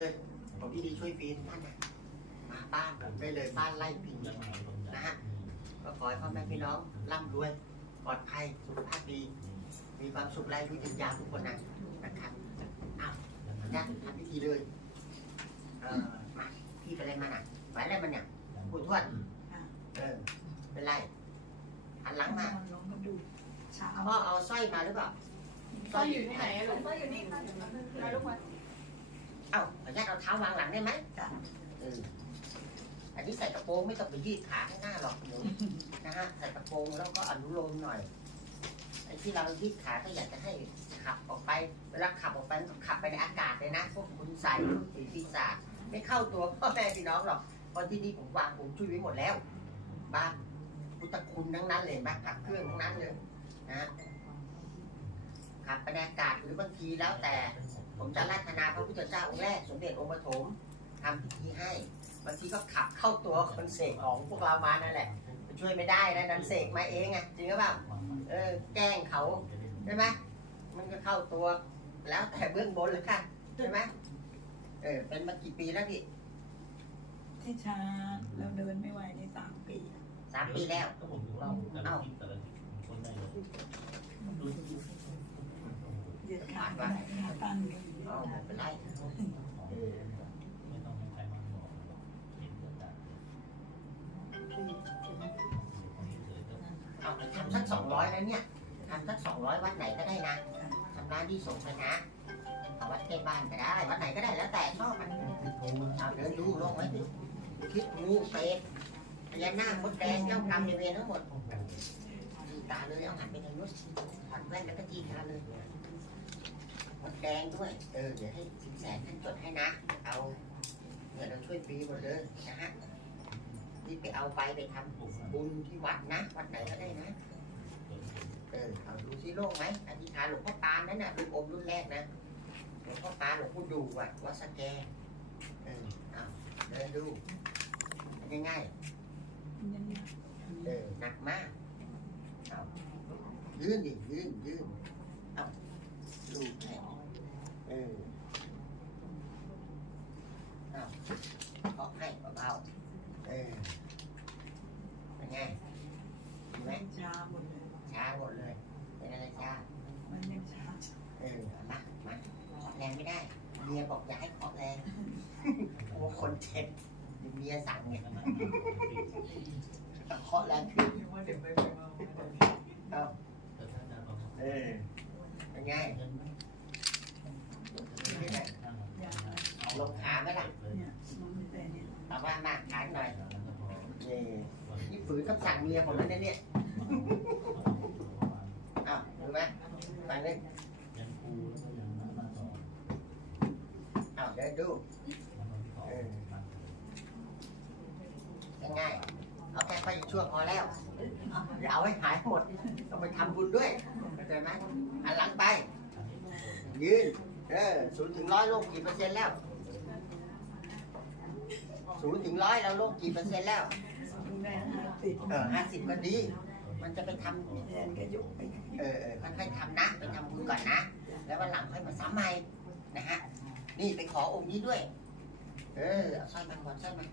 เลยผมที่ดีช่วยฟรีทุกท่านนะมาบ้านผมได้เลยบ้านไร่พิงนะฮะก็ขอให้พ่อแม่พี่น้องร่ำรวยปลอดภัยสุขภาพดี มีความสุขและอายุยืนยาวทุกคนนะนะครับอ้าวญาติทำพิธีเลยเออมาพี่เป็นอะไรมาน่ะไหวอะไรมันเนี่ยคุณทวดเออเป็นไรหันหลังมาลงกระดูกเช้าพ่อเอาสร้อยมาหรือเปล่าก็อยู่ที่ไหนอะลูกก็อยู่นี่ค่ะมาลูกมา เอ้าขออนุญาตเอาเท้าวางหลังได้ไหมจ้ะ เอออันนี้ใส่กระโปรงไม่ต้องไปยืดขาข้างหน้าหรอกหนูนะฮะใส่กระโปรงแล้วก็อนุโลมหน่อยไอ้ที่เรายืดขาก็อยากจะให้ขับออกไปเวลาขับออกไปมันต้องขับไปในอากาศเลยนะพวกคุณใส่พวกสีปีศาจไม่เข้าตัวพ่อแม่พี่น้องหรอกเพราะที่นี่ผมวางผมช่วยไว้หมดแล้ว บ้านพุทธคุณทั้งนั้นเลยบ้านขับเครื่องทั้งนั้นเลยนะฮะขับไปในอากาศหรือบางทีแล้วแต่ ผมจะรัตนาพระพุทธเจ้าองค์แรก สมเด็จองค์ปฐมทำพิธีให้บางทีก็ขับเข้าตัวคนเสกของพวกเรามานั่นแหละช่วยไม่ได้นะนันเสกมาเองไงจริงหรือเปล่าเออแกล้งเขาใช่ไหมมันก็เข้าตัวแล้วแต่เบื้องบนเลยค่ะใช่ไหมเออเป็นมากี่ปีแล้วพี่ที่ชาเราเดินไม่ไหวในสามปีสามปีแล้วก็ผมถึงเล่าแต่ละคลิปแต่ละคลิปคนได้เลยดูเหยียดขาไปไหนขา ตันเอาไม่เป็นไรเอาเห็นก็ได้เอาไปทำสักสองร้อยแล้วเนี่ยทำสักสองร้อยวัดไหนก็ได้นะทำร้านที่สงไปนะเอาวัดใกล้บ้านก็ได้ วัดไหนก็ได้แล้วแต่ชอบมันเอาเดินดูลงไว้ดิคิดงูเป็ดพญานาคมดแดงเจ้ากรรมในเวรทั้งหมดจีตาเลยเอาหันไปทางนู้นหันแว่นแล้วก็จีตาเลย มดแดงด้วย เออ เดี๋ยวให้สินแสท่านจดให้นะ เอาเงินเราช่วยฟรีหมดเลยนะฮะนี่ไปเอาไปไปทำบุญที่วัดนะ วัดไหนก็ได้นะ เออ เอาดูซิโล่งไหมอธิษฐานหลวงพ่อปานนั่นน่ะลูกอมรุ่นแรกนะ หลวงพ่อปานหลวงพ่อดูอะวัดสแก เออ เอาเดินดูง่ายๆเออ หนักมาก เอา ยืนดิ ยืนยืนเอาดูแขน เออเอาเคาะให้เบาๆเออเป็นไงดีไหมชาหมดเลยช้าหมดเลย เป็นอะไรช้ามันยังชาเออเอามามาเคาะแรงไม่ได้เมียบอกอย่าให้เคาะแรงกลัวคนเจ็บเมียสั่งไงเคาะแรงขึ้นว่าเดี๋ยวไปไปมาเออเป็นไงเป็นไง อย่าง ลงขาไหมล่ะ เนี่ยมันแต่ เนี่ยเอาว่ามาขายหน่อยนี่นี่ฝืนคำสั่งเมียผมแล้วนะเนี่ยอ้าวดูไหมฟังนึงยังครูแล้วก็ยังหน้าสอนอ้าวเดินดูเออง่ายๆเอาแค่ไปช่วงพอแล้วอย่าเอาให้หายหมดต้องไปทำบุญด้วยเข้าใจไหมหันหลังไป ยืนเออศูนย์ถึงร้อยลกกี่เปอร์เซ็นต์แล้ว ศูนย์ถึงร้อยเราโลกกี่เปอร์เซ็นต์แล้วได้ห้าสิบเออห้าสิบก็ดี มันจะไปทำแทนก็ยกไปเออเออค่อยๆทำนะไปทำบุญก่อนนะ แล้ววันหลังค่อยมาซ้ำใหม่นะฮะ นี่ไปขอองค์นี้ด้วย เออเอาสร้อยมาขอสร้อยมา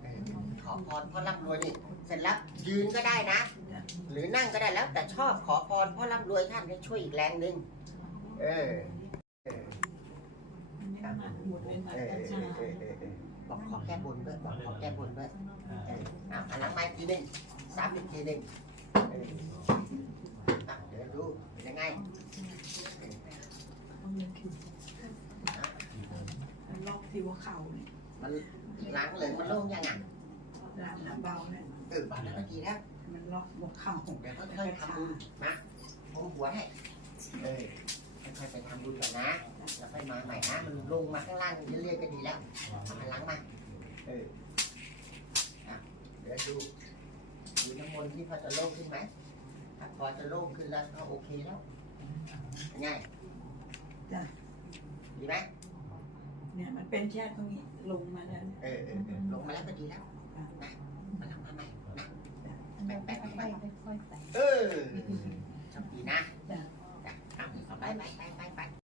เออขอพรพ่อร่ำรวยนี่เสร็จแล้วยืนก็ได้นะ หรือนั่งก็ได้แล้ว แต่ชอบขอพรพ่อร่ำรวยท่านให้ช่วยอีกแรงหนึ่งเออเออมันยังหนักหมดเลยหนักเออกัเอชาอ เออเออเออบอกขอแก้บนด้วยบอกขอแก้บนด้วยเอออะหันหลังมาอีกทีหนึ่งสามอีกทีหนึ่งเอออะเดี๋ยวดูเป็นยังไงมันลอกที่หัวเข่าเนี่ยมันล้างเลยมันโล่งยังอะร้านน้ำเบาเนี่ยเออบาทแล้วก็ดีแล้วมันลอกหัวเข่าเดี๋ยวค่อยๆทำบุญนะผมหัวให้เออ ค่อยๆไปทำบุญก่อนนะ แล้วค่อยมาใหม่นะ มันลงมาข้างล่างเรื่อยๆก็ดีแล้วเอาหันหลังมา เอออะเดี๋ยวดูดูน้ำมนต์ที่พอจะโล่งขึ้นไหมถ้าพอจะโล่งขึ้นแล้วก็โอเคแล้วง่ายดีไหมเนี่ยมันเป็นแค่ตรงนี้ลงมาแล้วเออเออเออลงมาแล้วก็ดีแล้วนะ